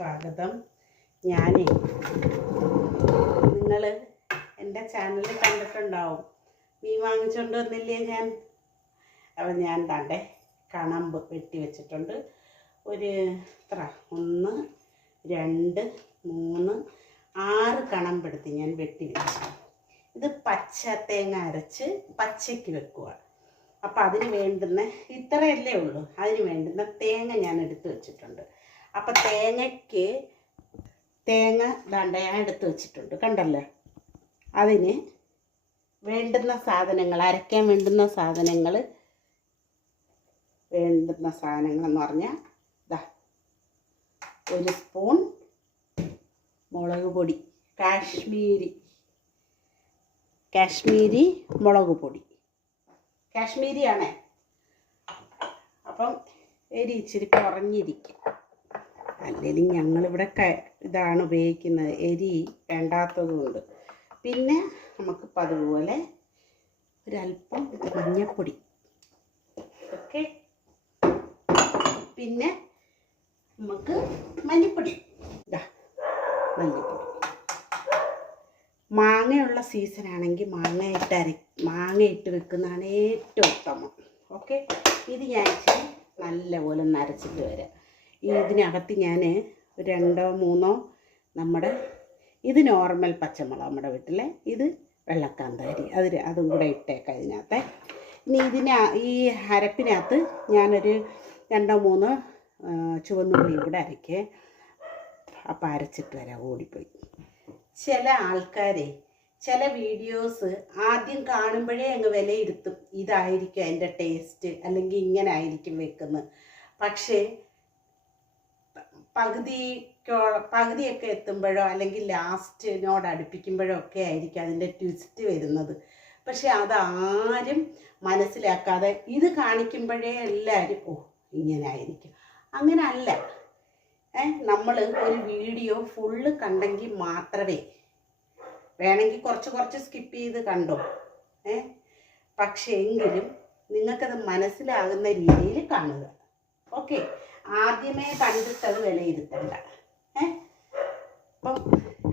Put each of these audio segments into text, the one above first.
സ്വാഗതം. ഞാനേ നിങ്ങൾ എൻ്റെ ചാനൽ കണ്ടിട്ടുണ്ടാവും. മീൻ വാങ്ങിച്ചുകൊണ്ട് വന്നില്ലേ ഞാൻ. അപ്പം ഞാൻ താണ്ടെ കണമ്പ് വെട്ടി വെച്ചിട്ടുണ്ട്. ഒരു 1 2 3 6 കണമ്പെടുത്ത് ഞാൻ വെട്ടി വെച്ചു. ഇത് പച്ച തേങ്ങ അരച്ച് പച്ചയ്ക്ക് വെക്കുക. അപ്പം അതിന് വേണ്ടുന്ന ഇത്രയല്ലേ ഉള്ളൂ. അതിന് വേണ്ടുന്ന തേങ്ങ ഞാൻ എടുത്ത് വെച്ചിട്ടുണ്ട്. അപ്പം തേങ്ങ ദാണ്ട ഞാൻ എടുത്ത് വെച്ചിട്ടുണ്ട്, കണ്ടല്ലോ. അതിന് വേണ്ടുന്ന സാധനങ്ങൾ, അരയ്ക്കാൻ വേണ്ടുന്ന സാധനങ്ങൾ എന്ന് പറഞ്ഞാൽ ഇതാ 1 സ്പൂൺ മുളക് പൊടി, കാശ്മീരി മുളക് പൊടി, കാശ്മീരിയാണേ. അപ്പം എരി ഇച്ചിരി കുറഞ്ഞിരിക്കും. അല്ലെങ്കിൽ ഞങ്ങളിവിടെ ഇതാണ് ഉപയോഗിക്കുന്നത്, എരി വേണ്ടാത്തതുകൊണ്ട്. പിന്നെ നമുക്കിപ്പോൾ അതുപോലെ ഒരല്പം മഞ്ഞൾപ്പൊടി, ഓക്കെ. പിന്നെ നമുക്ക് മല്ലിപ്പൊടി, മല്ലിപ്പൊടി. മാങ്ങയുള്ള സീസണാണെങ്കിൽ മാങ്ങയിട്ട് വെക്കുന്നതാണ് ഏറ്റവും ഉത്തമം, ഓക്കെ. ഇത് ഞാൻ ഇച്ചിരി നല്ലപോലെ ഒന്ന് അരച്ചിട്ട് വരാം. ഇതിനകത്ത് ഞാൻ 2 3 നമ്മുടെ ഇത് നോർമൽ പച്ചമുളക്, നമ്മുടെ വീട്ടിലെ ഇത് വെള്ളക്കാന്താരി, അതും കൂടെ ഇട്ടേക്കാം ഇതിനകത്ത്. ഇനി ഈ അരപ്പിനകത്ത് ഞാനൊരു 2 3 ചുവന്നുള്ളിയും കൂടെ അരയ്ക്കേ. അപ്പം അരച്ചിട്ട് വരാം, ഓടിപ്പോയി. ചില ആൾക്കാരെ ചില വീഡിയോസ് ആദ്യം കാണുമ്പോഴേ അങ്ങ് വിലയിരുത്തും, ഇതായിരിക്കും അതിൻ്റെ ടേസ്റ്റ്, അല്ലെങ്കിൽ ഇങ്ങനെ ആയിരിക്കും വെക്കുന്നത്. പക്ഷേ പകുതിയൊക്കെ എത്തുമ്പോഴോ അല്ലെങ്കിൽ ലാസ്റ്റിനോട് അടുപ്പിക്കുമ്പോഴോ ഒക്കെ ആയിരിക്കും അതിൻ്റെ ട്വിസ്റ്റ് വരുന്നത്. പക്ഷെ അതാരും മനസ്സിലാക്കാതെ ഇത് കാണിക്കുമ്പോഴേ എല്ലാവരും ഇങ്ങനെ ആയിരിക്കും. അങ്ങനെ അല്ല. നമ്മൾ ഒരു വീഡിയോ ഫുള്ള് കണ്ടെങ്കിൽ മാത്രമേ, വേണമെങ്കിൽ കുറച്ച് സ്കിപ്പ് ചെയ്ത് കണ്ടോ, പക്ഷേ എങ്കിലും നിങ്ങൾക്കത് മനസ്സിലാകുന്ന രീതിയിൽ കാണുക, ഓക്കെ. ആദ്യമേ കണ്ടിട്ടത് വിലയിരുത്തണ്ട. അപ്പം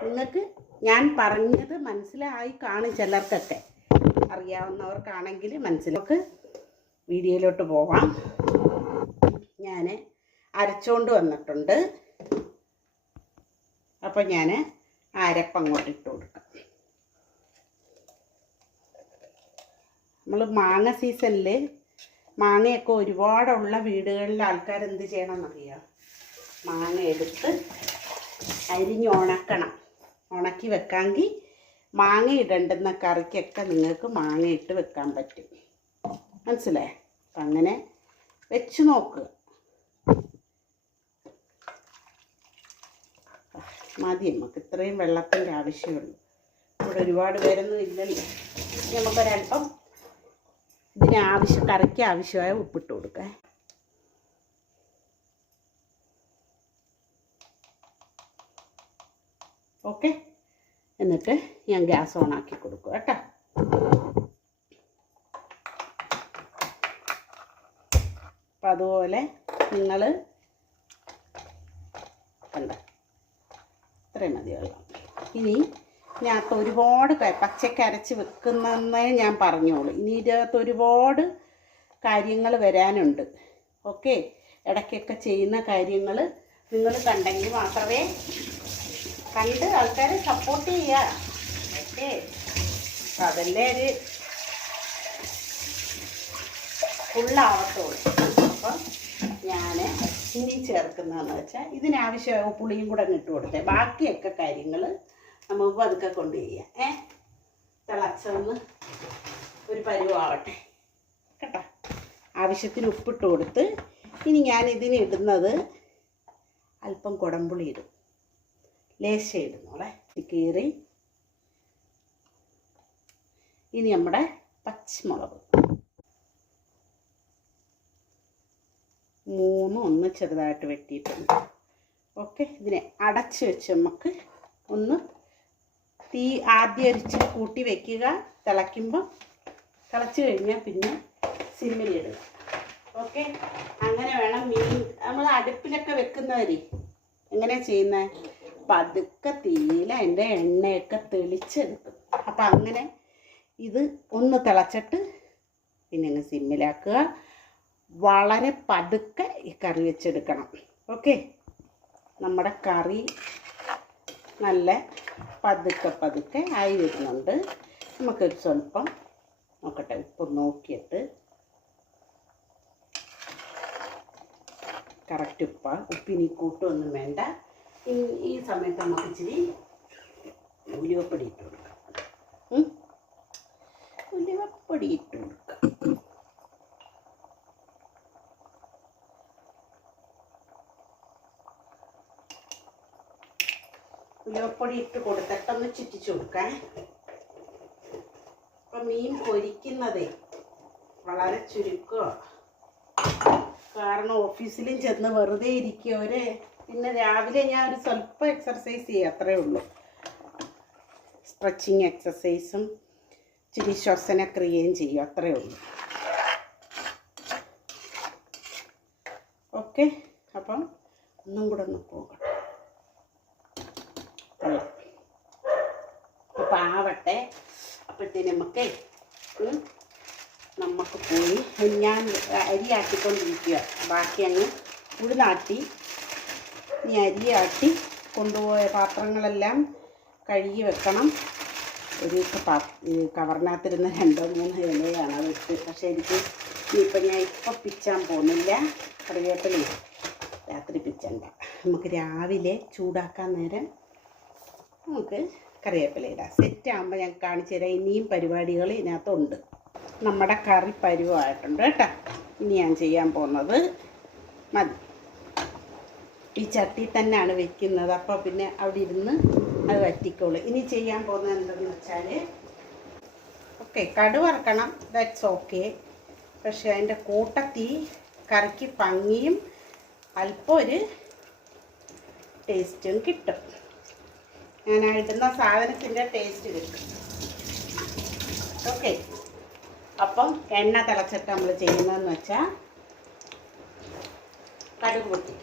നിങ്ങൾക്ക് ഞാൻ പറഞ്ഞത് മനസ്സിലായി കാണും. ചിലർക്കൊക്കെ അറിയാവുന്നവർക്കാണെങ്കിൽ മനസ്സിലാക്ക്. വീഡിയോയിലോട്ട് പോവാം. ഞാൻ അരച്ചുകൊണ്ട് വന്നിട്ടുണ്ട്. അപ്പം ഞാൻ അരപ്പങ്ങോട്ട് ഇട്ട് കൊടുക്കാം. നമ്മൾ മാങ്ങ സീസണിൽ മാങ്ങയൊക്കെ ഒരുപാടുള്ള വീടുകളിൽ ആൾക്കാരെന്ത് ചെയ്യണമെന്നറിയാം, മാങ്ങ എടുത്ത് അരിഞ്ഞ് ഉണക്കി വെക്കാമെങ്കിൽ മാങ്ങ ഇടേണ്ടുന്ന കറിക്കൊക്കെ നിങ്ങൾക്ക് മാങ്ങ ഇട്ട് വെക്കാൻ പറ്റും. മനസ്സിലായേ? അപ്പം അങ്ങനെ വെച്ച് നോക്കുക. മതി, നമുക്ക് ഇത്രയും വെള്ളത്തിൻ്റെ ആവശ്യമുള്ളൂ. ഇവിടെ ഒരുപാട് പേരൊന്നും ഇല്ലല്ലോ. നമുക്കൊരല്പം കറിക്ക് ആവശ്യമായ ഉപ്പിട്ട് കൊടുക്കുക. ഓക്കെ. എന്നിട്ട് ഞാൻ ഗ്യാസ് ഓണാക്കി കൊടുക്കുക കേട്ടോ. അപ്പം അതുപോലെ നിങ്ങൾ കണ്ട ഇത്രയും മതി വെള്ളം. ഇനി ഇതിനകത്ത് ഒരുപാട് പച്ചയ്ക്ക് അരച്ച് വെക്കുന്നതെന്നേ ഞാൻ പറഞ്ഞോളൂ. ഇനി ഇതിനകത്ത് ഒരുപാട് കാര്യങ്ങൾ വരാനുണ്ട്, ഓക്കെ. ഇടയ്ക്കൊക്കെ ചെയ്യുന്ന കാര്യങ്ങൾ നിങ്ങൾ കണ്ടെങ്കിൽ മാത്രമേ, കണ്ട് ആൾക്കാരെ സപ്പോർട്ട് ചെയ്യുക, ഓക്കെ. അതല്ലേ ഒരു ഫുള്ളാവത്തുള്ളൂ. അപ്പം ഞാൻ ഇനി ചേർക്കുന്നതെന്ന് വെച്ചാൽ ഇതിനാവശ്യമായ പുളിയും കൂടെ ഇട്ട് കൊടുത്തേ. ബാക്കിയൊക്കെ കാര്യങ്ങൾ നമുക്ക് പതുക്കെ കൊണ്ട് ചെയ്യാം. തിളച്ചൊന്ന് ഒരു പരുവാവട്ടെ കേട്ടോ. ആവശ്യത്തിന് ഉപ്പിട്ട് കൊടുത്ത് ഇനി ഞാൻ ഇതിന് ഇടുന്നത് അല്പം കുടംപുളി ഇടും, ലേശം ഇടുന്നോളെ കീറി. ഇനി നമ്മുടെ പച്ചമുളക് 3 ഒന്ന് ചെറുതായിട്ട് വെട്ടിയിട്ടുണ്ട്, ഓക്കെ. ഇതിനെ അടച്ച് വെച്ച് നമുക്ക് ഒന്ന് തീ ആദ്യം ഇച്ചിരി കൂട്ടി വെക്കുക. തിളച്ച് കഴിഞ്ഞാൽ പിന്നെ സിമ്മിലിടുക, ഓക്കെ. അങ്ങനെ വേണം മീൻ നമ്മൾ അടുപ്പിലൊക്കെ വെക്കുന്നവർ എങ്ങനെയാണ് ചെയ്യുന്നത്? പതുക്കെ തീയിൽ അതിൻ്റെ എണ്ണയൊക്കെ തെളിച്ചെടുക്കും. അപ്പം അങ്ങനെ ഇത് ഒന്ന് തിളച്ചിട്ട് പിന്നെ അങ്ങ് സിമ്മിലാക്കുക. വളരെ പതുക്കെ ഈ കറി വെച്ചെടുക്കണം. ഓക്കെ, നമ്മുടെ കറി നല്ല പതുക്കെ ആയി വരുന്നുണ്ട്. നമുക്കൊരു സ്വല്പം നോക്കട്ടെ, ഉപ്പ് നോക്കിയിട്ട് കറക്റ്റ് ഉപ്പിനി കൂട്ടൊന്നും വേണ്ട. ഈ സമയത്ത് നമുക്ക് ഇച്ചിരി ഉലുവപ്പൊടി ഇട്ട് കൊടുക്കാം. ഉലുവപ്പൊടി ഇട്ട് കൊടുക്കാം. ഉലുവപ്പൊടി ഇട്ട് കൊടുത്തിട്ടൊന്ന് ചുറ്റിച്ചു കൊടുക്കാൻ. അപ്പം മീൻ പൊരിക്കുന്നതേ വളരെ ചുരുക്കമാണ്. കാരണം ഓഫീസിലും ചെന്ന് വെറുതെ ഇരിക്കുവരെ. പിന്നെ രാവിലെ ഞാൻ ഒരു സ്വല്പം എക്സർസൈസ് ചെയ്യും, അത്രയേ ഉള്ളൂ. സ്ട്രെച്ചിങ് എക്സർസൈസും ഇച്ചിരി ശ്വസനക്രിയയും ചെയ്യും, അത്രയേ ഉള്ളൂ. ഓക്കെ, അപ്പം ഒന്നും കൂടെ ഒന്ന് പോകണം. അപ്പം ആവട്ടെ. അപ്പോഴത്തേന് നമുക്ക് പോയി ഞാൻ അരി ആട്ടിക്കൊണ്ടിരിക്കുക. ബാക്കി അങ്ങ് ഉഴുന്നാട്ടി ഇനി അരി ആട്ടി കൊണ്ടുപോയ പാത്രങ്ങളെല്ലാം കഴുകി വെക്കണം. ഒരു കവറിനകത്തിരുന്ന 2-3 ഇലയാണ് വിട്ട്. പക്ഷേ എനിക്ക് ഇനിയിപ്പോൾ ഞാൻ ഇപ്പം പിച്ചാൻ പോകുന്നില്ല. കറിവേപ്പില രാത്രി പിച്ചണ്ട. നമുക്ക് രാവിലെ ചൂടാക്കാൻ നേരം നമുക്ക് കറിവേപ്പില ഇടാം. സെറ്റാകുമ്പോൾ ഞാൻ കാണിച്ചു തരാം. ഇനിയും പരിപാടികൾ ഇതിനകത്തുണ്ട്. നമ്മുടെ കറി പരുവമായിട്ടുണ്ട് കേട്ടോ. ഇനി ഞാൻ ചെയ്യാൻ പോകുന്നത് മതി. ഈ ചട്ടി തന്നെയാണ് വെക്കുന്നത്. അപ്പോൾ പിന്നെ അവിടെ ഇരുന്ന് അത് വറ്റിക്കോളൂ. ഇനി ചെയ്യാൻ പോകുന്നത് എന്തെന്ന് വെച്ചാൽ, ഓക്കെ, കടുക് വറക്കണം. That's okay. പക്ഷേ അതിൻ്റെ കൂട്ടത്തിൽ കറിക്ക് ഭംഗിയും അല്പം ഒരു ടേസ്റ്റും കിട്ടും. ഞാൻ ഇടുന്ന സാധനത്തിൻ്റെ ടേസ്റ്റ് കിട്ടും. ഓക്കെ, അപ്പം എണ്ണ തിളച്ചിട്ട് നമ്മൾ ചെയ്യുന്നതെന്ന് വെച്ചാൽ കടുക് പൊട്ടി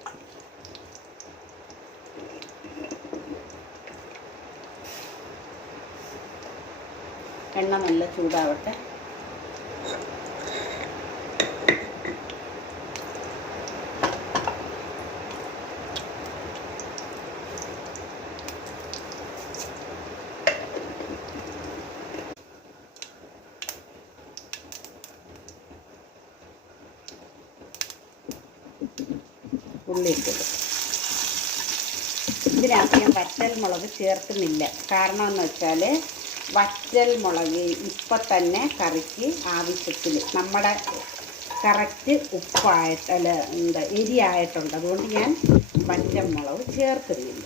എണ്ണ നല്ല ചൂടാവട്ടെ. ഉള്ളി ഇട്ടത്. ഇതിനകത്ത് ഞാൻ വറ്റൽ മുളക് ചേർക്കുന്നില്ല. കാരണം എന്ന് വെച്ചാൽ വറ്റൽ മുളക് ഇപ്പം തന്നെ കറിക്ക് ആവശ്യത്തിൽ നമ്മുടെ കറക്റ്റ് എരിയായിട്ടുണ്ട്. അതുകൊണ്ട് ഞാൻ വറ്റൽ മുളക് ചേർക്കുന്നില്ല.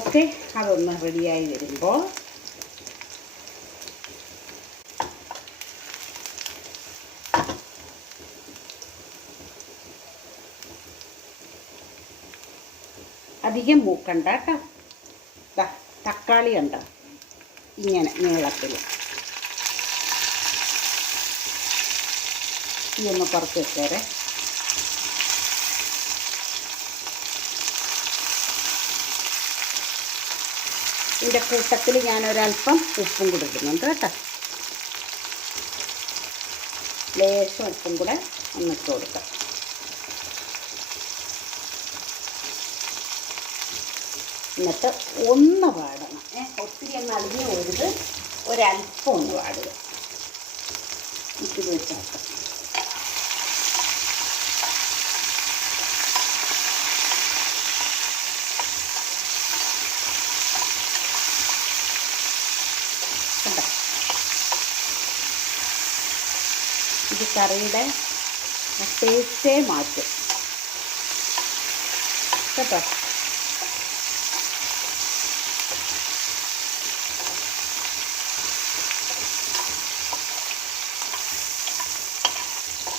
ഓക്കെ, അതൊന്ന് റെഡിയായി വരുമ്പോൾ അധികം മൂക്കണ്ട കേട്ടോ. തക്കാളി ഉണ്ടോ ഇങ്ങനെ നീളത്തിൽ ഇതൊന്ന് പുറത്ത് വെച്ചേരെ. ഇതിൻ്റെ കൂട്ടത്തിൽ ഞാനൊരൽപ്പം ഉപ്പും കൂടെ ഇടുന്നുണ്ട് കേട്ടോ. ലേശം ഉപ്പും കൂടെ ഒന്നിട്ട് കൊടുക്കാം. എന്നിട്ട് ഒന്ന് വാടണം. ഒത്തിരി ഒന്ന് അലിഞ്ഞു പോരുത്, ഒരൽപ്പം ഒന്ന് വാടുക. ഇത് വെച്ചാക്കാം. കണ്ടോ, ഇത് കറിയുടെ ടേസ്റ്റേ മാറ്റും കേട്ടോ.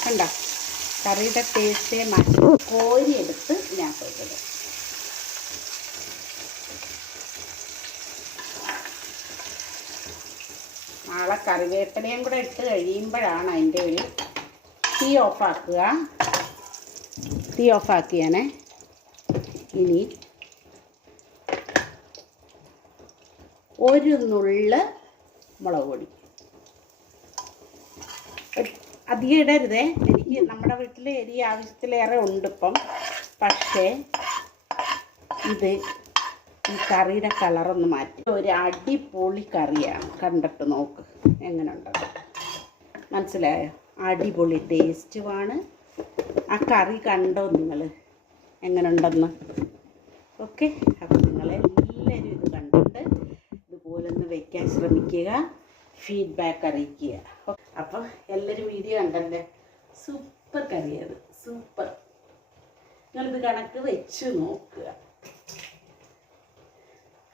കണ്ടോ, കറിയുടെ ടേസ്റ്റേ മാറ്റി. കോരിയെടുത്ത് ഞാൻ പോയിട്ടത്. നാളെ കറിവേപ്പിലയും കൂടെ ഇട്ട് കഴിയുമ്പോഴാണ് അതിൻ്റെ ഒരു തീ ഓഫാക്കുക. തീ ഓഫാക്കിയാണേ. ഇനി ഒരു നുള്ള മുളക് പൊടി. അധികം ഇടരുതേ, എനിക്ക് നമ്മുടെ വീട്ടിൽ എരി ആവശ്യത്തിലേറെ ഉണ്ട് ഇപ്പം. പക്ഷേ ഇത് ഈ കറിയുടെ കളറൊന്ന് മാറ്റി ഒരു അടിപൊളി കറിയാണ്. കണ്ടിട്ട് നോക്ക് എങ്ങനെ ഉണ്ടത്, മനസ്സിലായോ? അടിപൊളി ടേസ്റ്റുമാണ്. ആ കറി കണ്ടോ നിങ്ങൾ എങ്ങനെ ഉണ്ടെന്ന്? ഓക്കെ, അപ്പം നിങ്ങളെല്ലാവരും ഇത് കണ്ടിട്ട് ഇതുപോലെ ഒന്ന് വയ്ക്കാൻ ശ്രമിക്കുക, ഫീഡ്ബാക്ക് അറിയിക്കുക. അപ്പം എല്ലാവരും വീഡിയോ കണ്ടല്ലേ, സൂപ്പർ കറിയത്, സൂപ്പർ. നിങ്ങളിത് കണക്ക് വെച്ച് നോക്കുക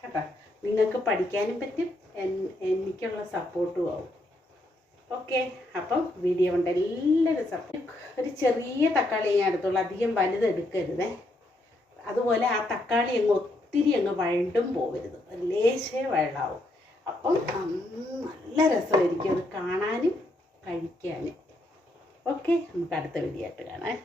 കേട്ടോ. നിങ്ങൾക്ക് പഠിക്കാനും പറ്റും, എനിക്കുള്ള സപ്പോർട്ടും ആവും. ഓക്കെ, അപ്പം വീഡിയോ കൊണ്ട് എല്ലാവരും സപ്പോർട്ട്. ഒരു ചെറിയ തക്കാളി ഞാൻ എടുത്തുള്ളൂ, അധികം വലുതെടുക്കരുതേ. അതുപോലെ ആ തക്കാളി ഒത്തിരി വഴണ്ടും പോകരുത്, ലേശേ വഴലാവും. അപ്പം നല്ല രസമായിരിക്കും അത് കാണാനും കഴിക്കാനും. ഓക്കെ, നമുക്ക് അടുത്ത വീഡിയോ ആയിട്ട് കാണാം.